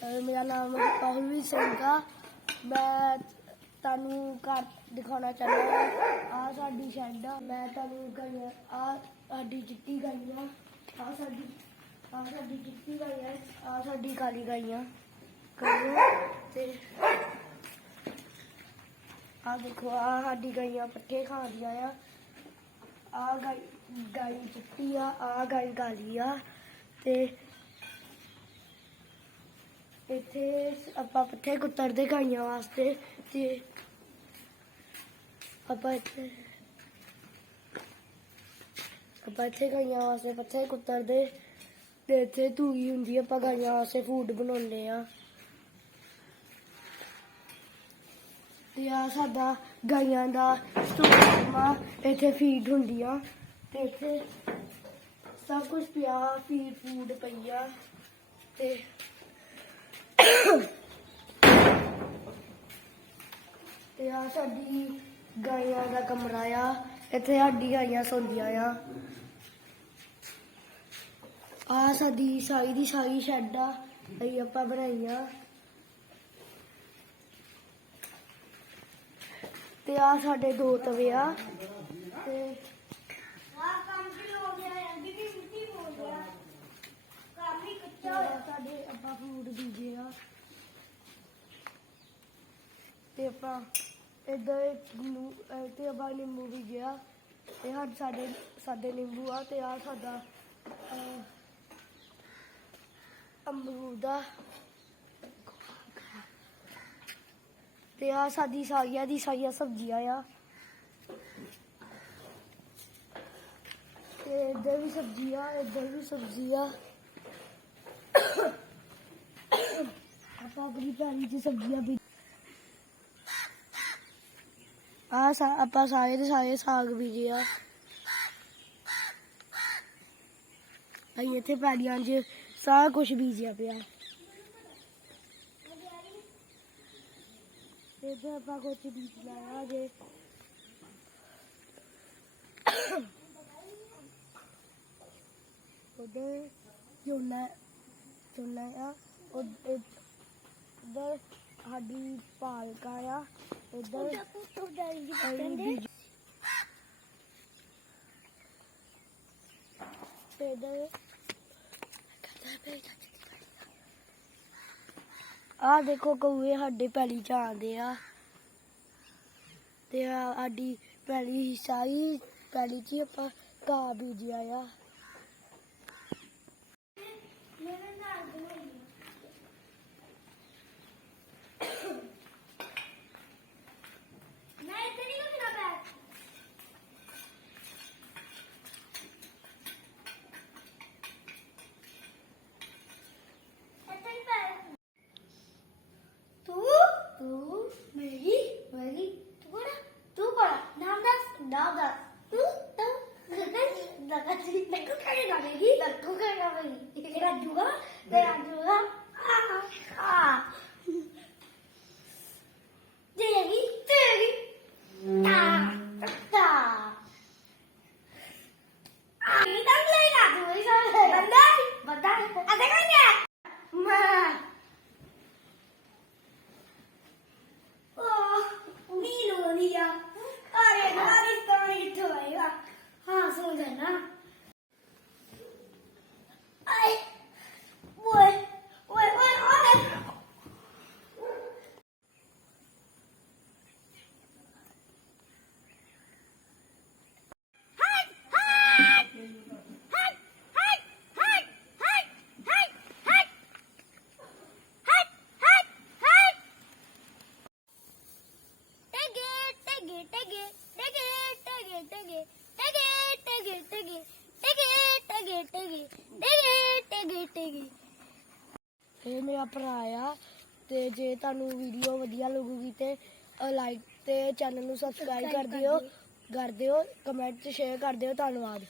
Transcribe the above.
ਮੇਰਾ ਨਾਮ ਪਹੁਲਵੀਰ ਸਿੰਘ ਆ। ਮੈਂ ਤੁਹਾਨੂੰ ਘਰ ਦਿਖਾਉਣਾ ਚਾਹੁੰਦਾ ਆ ਆਹ ਸਾਡੀ ਸ਼ੈੱਡ ਆ। ਮੈਂ ਤੁਹਾਨੂੰ ਗਾਈਆਂ ਆ। ਸਾਡੀ ਚਿੱਟੀ ਗਾਈਆਂ ਆ। ਸਾਡੀ ਆ ਸਾਡੀ ਚਿੱਟੀ ਗਾਈਆਂ ਆ। ਸਾਡੀ ਕਾਲੀ ਗਾਈਆਂ ਗਾਈਆਂ ਤੇ ਆ ਦੇਖੋ ਆ ਸਾਡੀ ਗਾਈਆਂ ਪੱਠੇ ਖਾਂਦੀਆਂ ਆ। ਆ ਗਾਈ ਗਾਈ ਚਿੱਟੀ ਆ। ਆ ਗਾਈ ਕਾਲੀ ਆ। ਤੇ ਇੱਥੇ ਆਪਾਂ ਪੱਠੇ ਕੁੱਤਰਦੇ ਗਾਈਆਂ ਵਾਸਤੇ ਤੇ ਆਪਾਂ ਇੱਥੇ ਆਪਾਂ ਇੱਥੇ ਗਾਈਆਂ ਵਾਸਤੇ ਪੱਠੇ ਕੁੱਤਰਦੇ ਤੇ ਇੱਥੇ ਧੂਈ ਹੁੰਦੀ ਆਪਾਂ ਗਾਈਆਂ ਵਾਸਤੇ ਫੂਡ ਬਣਾਉਂਦੇ ਆ। ਤੇ ਆ ਸਾਡਾ ਗਾਈਆਂ ਦਾ ਸਟੋਰ ਇੱਥੇ ਫੀਡ ਹੁੰਦੀ ਆ ਤੇ ਇੱਥੇ ਸਭ ਕੁਝ ਪਿਆ ਫੀਡ ਫੂਡ ਪਈਆ ਤੇ ਤੇ ਆ ਸਾਡੀ ਗਾਈਆਂ ਦਾ ਕਮਰਾ ਆ। ਇੱਥੇ ਸਾਡੀ ਗਾਈਆਂ ਸੌਂਦੀਆਂ ਆ। ਆ ਸਾਡੀ ਸਾਈ ਦੀ ਸਾਈ ਸ਼ੈੱਡ ਆ ਅਸੀਂ ਆਪਾਂ ਬਣਾਈਆਂ ਤੇ ਆ ਸਾਡੇ ਦੋ ਤਵੇ ਆ। ਤੇ ਆ ਕੰਮ ਕੀ ਹੋ ਗਿਆ ਅੰਦੀ ਦੀ ਮਿੱਟੀ ਹੋ ਗਿਆ। ਕੰਮ ਹੀ ਕੱਚਾ ਹੋਇਆ। ਸਾਡੇ ਆਪਾਂ ਫੂਡ ਬੀਜੇ ਆ ਤੇ ਆਪਾਂ ਇਧਰ ਤੇ ਆਪਾਂ ਨਿੰਬੂ ਬੀਜਿਆ ਤੇ ਹੱਡ ਸਾਡੇ ਸਾਡੇ ਨਿੰਬੂ ਆ ਤੇ ਆ ਸਾਡਾ ਅਮਰੂਦ ਆ। ਤੇ ਆ ਸਾਡੀ ਸਾਰੀਆਂ ਦੀ ਸਾਰੀਆਂ ਸਬਜ਼ੀਆਂ ਆ। ਤੇ ਇੱਧਰ ਵੀ ਸਬਜ਼ੀ ਆ ਇੱਧਰ ਵੀ ਸਬਜ਼ੀ ਆ। ਆਪਾਂ ਆਪਣੀ ਪੈਲੀ ਚ ਸਬਜ਼ੀਆਂ ਵੀ ਆ ਆਪਾਂ ਸਾਰੇ ਦੇ ਸਾਰੇ ਸਾਗ ਬੀਜੇ ਆ। ਅਸੀਂ ਇੱਥੇ ਪੈਲੀਆਂ 'ਚ ਸਾਰਾ ਕੁਝ ਬੀਜਿਆ ਪਿਆ। ਇੱਥੇ ਆਪਾਂ ਕੁਝ ਬੀਜ ਲਾਇਆ ਜੇ ਉਧਰ ਝੋਨਾ ਝੋਨਾ ਆ। ਉਧ- ਸਾਡੀ ਪਾਲਕਾ ਆ। ਇੱਧਰ ਆ ਦੇਖੋ ਕਊਏ ਸਾਡੇ ਪੈਲੀ ਆਉਂਦੇ ਆ। ਤੇ ਆ ਸਾਡੀ ਪੈਲੀ ਸਾਰੀ ਪੈਲੀ ਚ ਆਪਾਂ ਘਾਹ ਬੀਜਿਆ ਆ। ਮੈਂ ਇੱਥੇ ਨਹੀਂ ਘੁੰਮਣਾ ਪਿਆ ਤੂੰ ਤੂੰ ਮੇਰੀ ਮੇਰੀ ਤੂੰ ਕੋਣਾ ਤੂੰ ਕੋਣਾ ਨਾਮ ਤੂੰ। ਤੂੰ ਗਾਵੇਗੀ ਤੇਰਾ ਜੂਗਾ ਇਹ ਮੇਰਾ ਭਰਾ ਆ ਤੇ ਜੇ ਤੁਹਾਨੂੰ ਵੀਡੀਓ ਵਧੀਆ ਲੱਗੂਗੀ ਤੇ ਲਾਈਕ ਤੇ ਚੈਨਲ ਨੂੰ ਸਬਸਕ੍ਰਾਈਬ ਕਰ ਦਿਓ ਕਰ ਦਿਓ ਕਮੈਂਟ ਤੇ ਸ਼ੇਅਰ ਕਰ ਦਿਓ ਧੰਨਵਾਦ